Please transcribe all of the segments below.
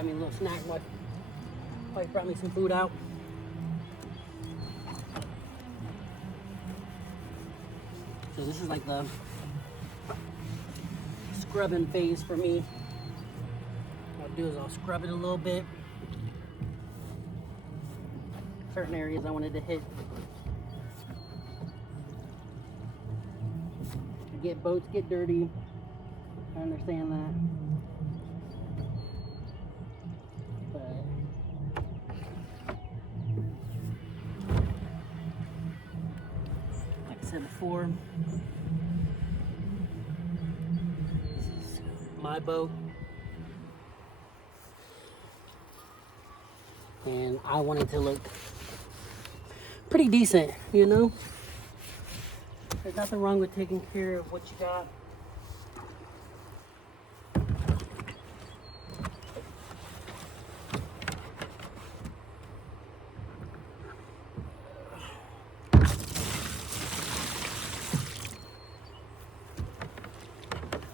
Got me a little snack. Wife brought me some food out. So this is like the scrubbing phase for me. What I'll do is I'll scrub it a little bit. Certain areas I wanted to hit. Boats get dirty. I understand that. But like I said before, this is my boat. And I want it to look pretty decent, you know? There's nothing wrong with taking care of what you got.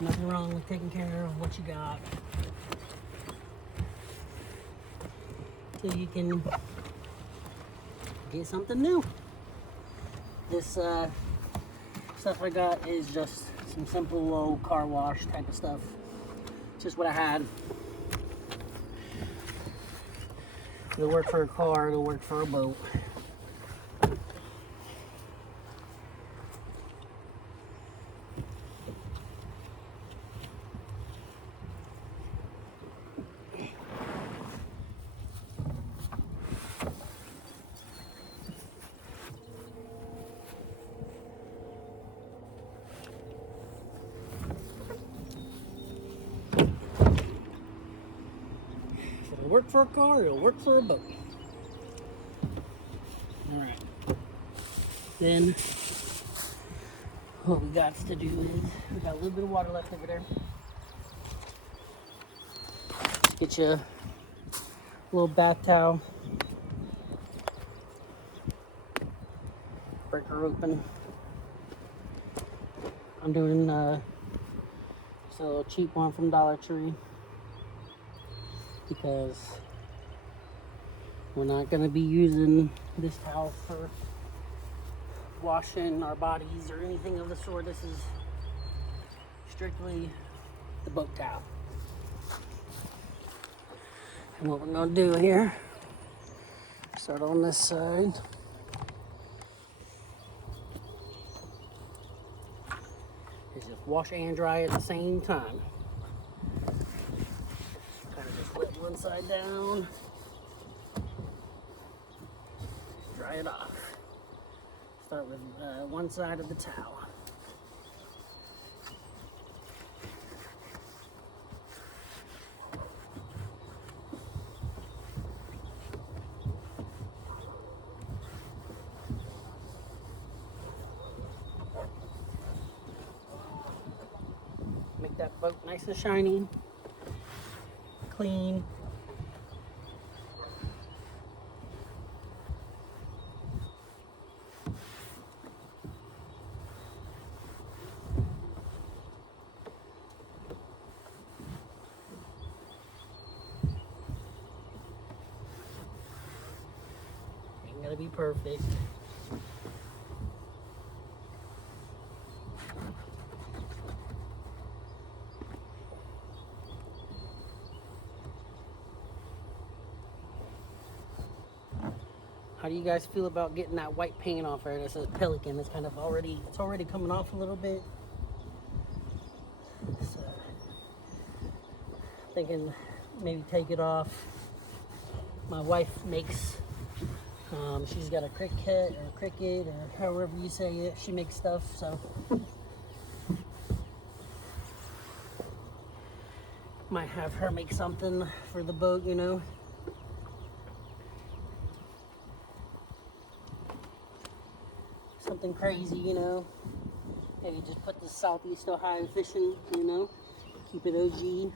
Nothing wrong with taking care of what you got. So you can get something new. This stuff I got is just some simple low car wash type of stuff. Just what I had. It'll work for a car, it'll work for a boat. It'll work for a car, it'll work for a boat. Alright. Then what we got to do is we got a little bit of water left over there. Get you a little bath towel. Break her open. I'm doing just a little cheap one from Dollar Tree because we're not going to be using this towel for washing our bodies or anything of the sort. This is strictly the boat towel. And what we're going to do here, start on this side. Is just wash and dry at the same time. Kind of just flip one side down. Dry it off. Start with one side of the towel. Make that boat nice and shiny, clean. Ain't gonna be perfect. How do you guys feel about getting that white paint off there that says Pelican? It's kind of already coming off a little bit. So, thinking maybe take it off. My wife makes, she's got a cricket or however you say it. She makes stuff, so might have her make something for the boat, you know. Something crazy, you know. Maybe just put the Southeast Ohio fishing, you know. Keep it OG.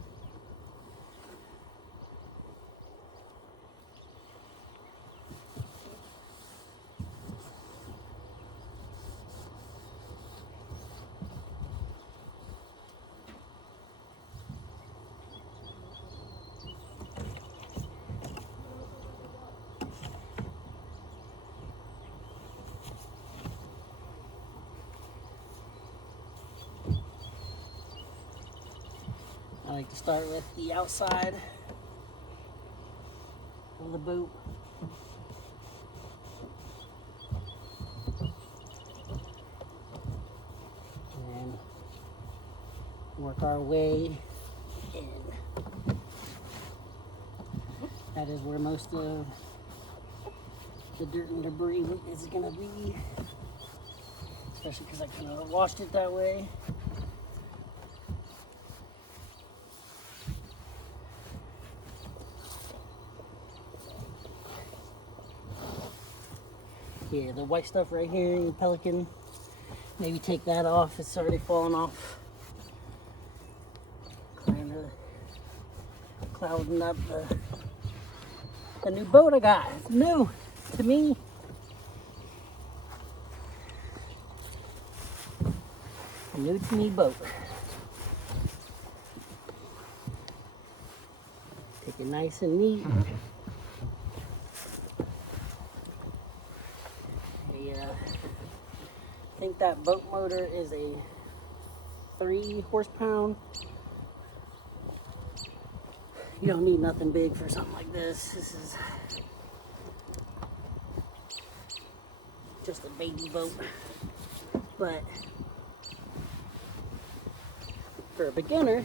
I like to start with the outside of the boat. And work our way in. That is where most of the dirt and debris is going to be, especially because I kind of washed it that way. Yeah, the white stuff right here in the Pelican, maybe take that off. It's already falling off. Kind of clouding up the new boat I got. It's new to me. A new to me boat. Take it nice and neat. I think that boat motor is a 3 horsepower. You don't need nothing big for something like this. This is just a baby boat. But for a beginner,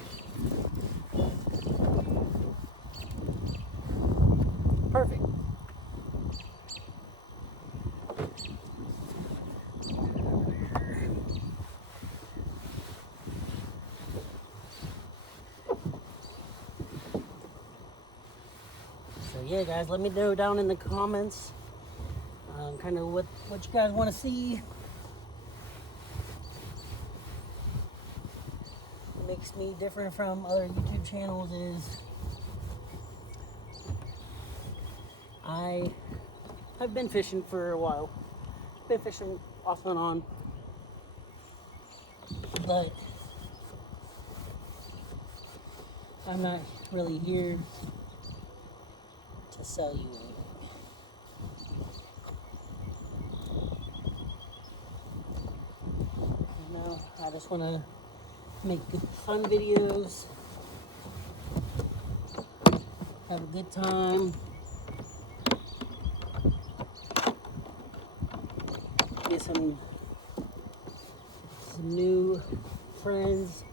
perfect. So yeah, guys, let me know down in the comments kind of what you guys want to see. What makes me different from other YouTube channels is I have been fishing for a while. Been fishing off and on, but I'm not really here to sell you anything. You know, I just want to make good, fun videos, have a good time, get some new friends.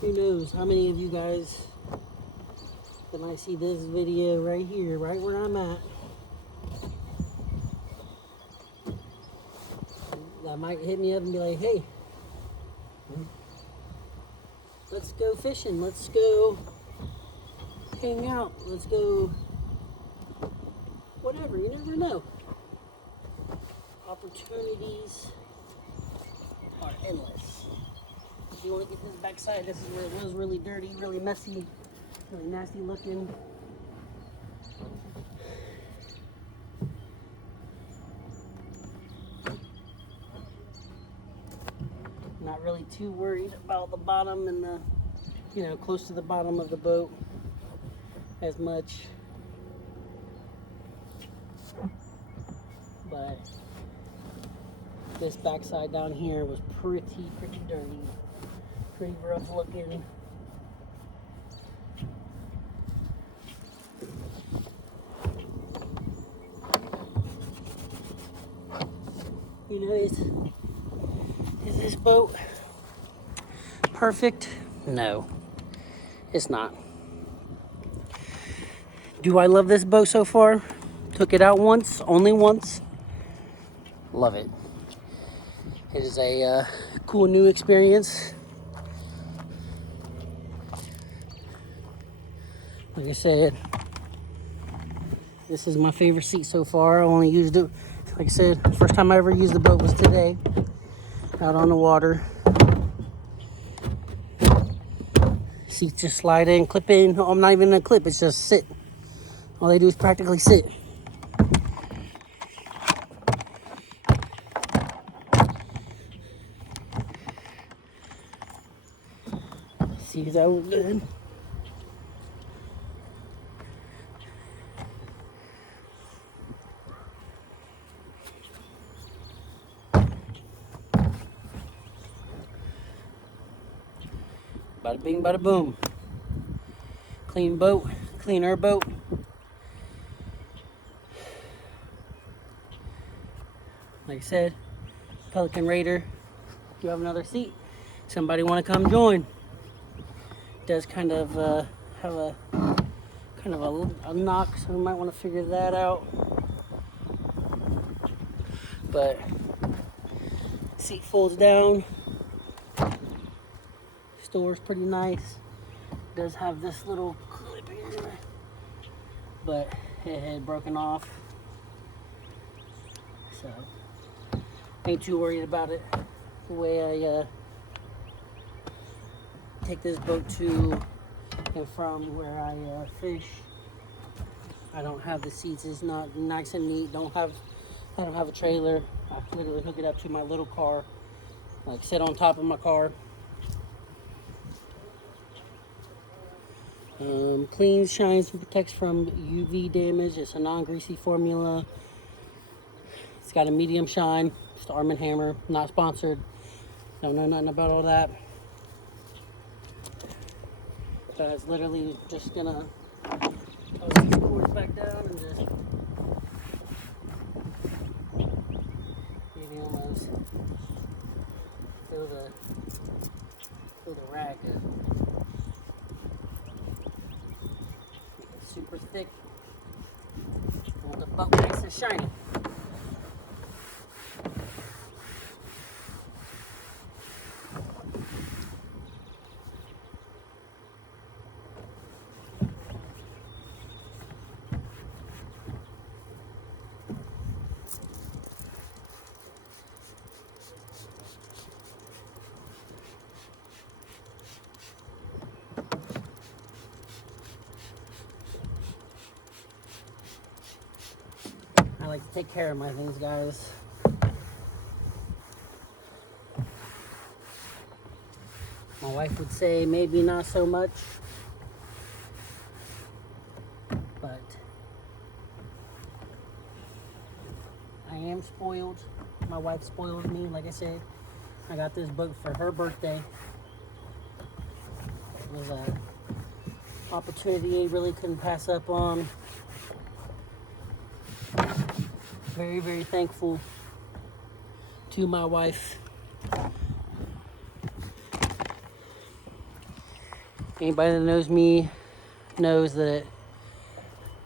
Who knows how many of you guys that might see this video right here, right where I'm at, that might hit me up and be like, hey, let's go fishing, let's go hang out, let's go whatever. You never know. Opportunities are endless. If you want to get this backside, this is where it was really dirty, really messy, really nasty looking. Not really too worried about the bottom and the, you know, close to the bottom of the boat as much. But this backside down here was pretty dirty, pretty rough looking. You know, is this boat perfect? No, it's not. Do I love this boat so far? Took it out once, only once. Love it. It is a cool new experience. Like I said, this is my favorite seat so far. I only used it, like I said, first time I ever used the boat was today, out on the water. Seats just slide in, clip in. Oh, I'm not even gonna clip, it's just sit. All they do is practically sit. See if that was good. Bada bing, bada boom. Clean boat, cleaner boat. Like I said, Pelican Raider. You have another seat. Somebody want to come join? Does kind of have a knock, so we might want to figure that out. But seat folds down. Store's pretty nice. Does have this little clip here, but it had broken off, so ain't too worried about it. The way I take this boat to and from where I fish, I don't have the seats. It's not nice and neat. I don't have a trailer. I literally hook it up to my little car, like sit on top of my car. Cleans, shines, and protects from UV damage. It's a non-greasy formula. It's got a medium shine. It's the Arm & Hammer. Not sponsored. Don't know nothing about all that. But it's literally just gonna toss these cords back down and just maybe almost fill the rack up. Super thick. I want the boat nice and shiny. I like to take care of my things, guys. My wife would say maybe not so much, but I am spoiled. My wife spoils me. Like I said, I got this book for her birthday. It was an opportunity I really couldn't pass up on. Very, very thankful to my wife. Anybody that knows me knows that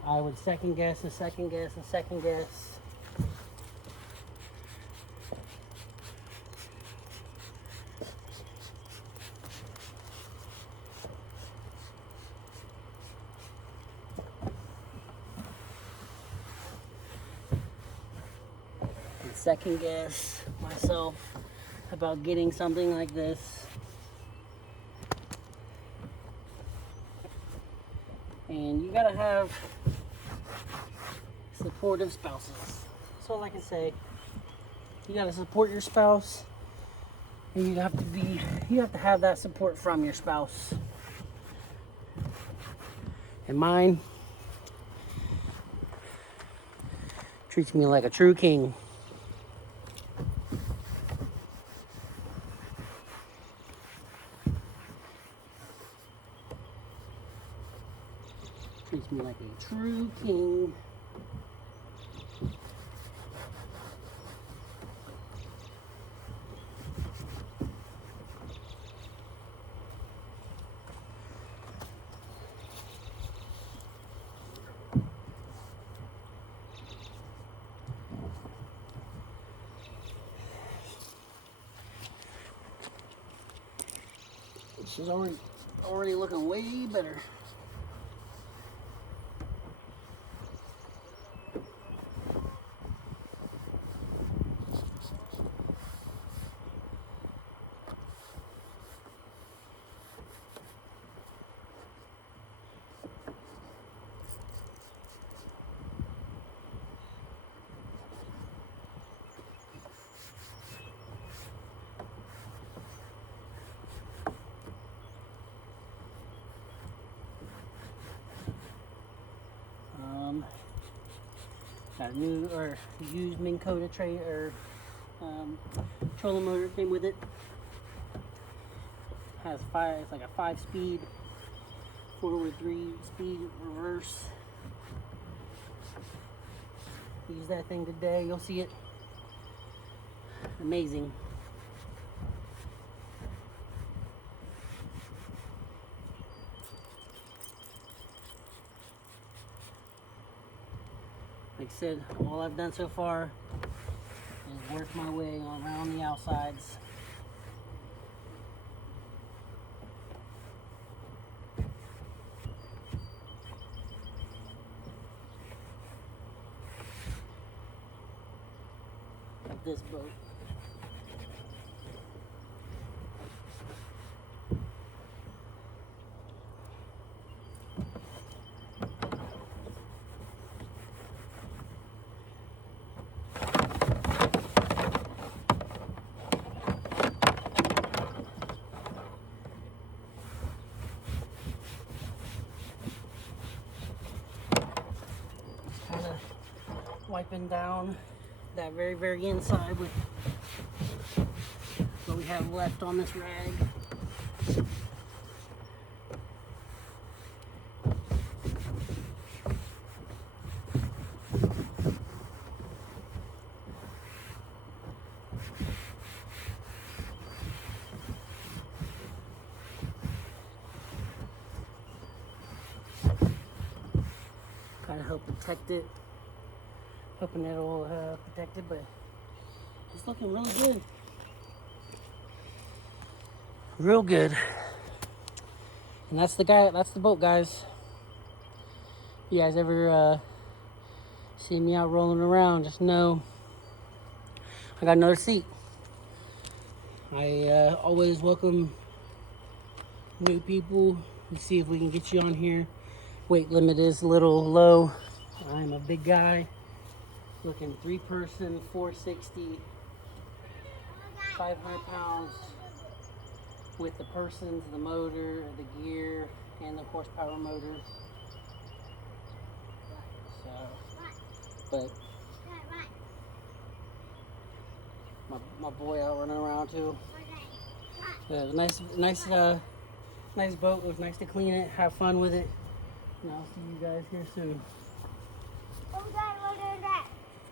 I would second guess and second guess and second guess. And second guess myself about getting something like this. And you gotta have supportive spouses. That's all I can say. You gotta support your spouse, and you have to have that support from your spouse. And mine treats me like a true king. Treats me like a true king. She's already looking way better. Got a new or used Minn Kota tray or trolling motor came with it. Has it's like a 5-speed Forward 3-speed, reverse. Use that thing today, you'll see it. Amazing. Like I said, all I've done so far is work my way around the outsides. Of this boat. Kind of wiping down that very inside with what we have left on this rag. Kind of help protect it. Hoping it'll protect it, but it's looking really good. Real good. And that's the boat, guys. You guys ever see me out rolling around, just know I got another seat. I always welcome new people. Let's see if we can get you on here. Weight limit is a little low. I'm a big guy. Looking 3-person, 460, 500 pounds with the persons, the motor, the gear, and the horsepower motor. So, but my boy out running around too. Nice boat. It was nice to clean it, have fun with it, and I'll see you guys here soon.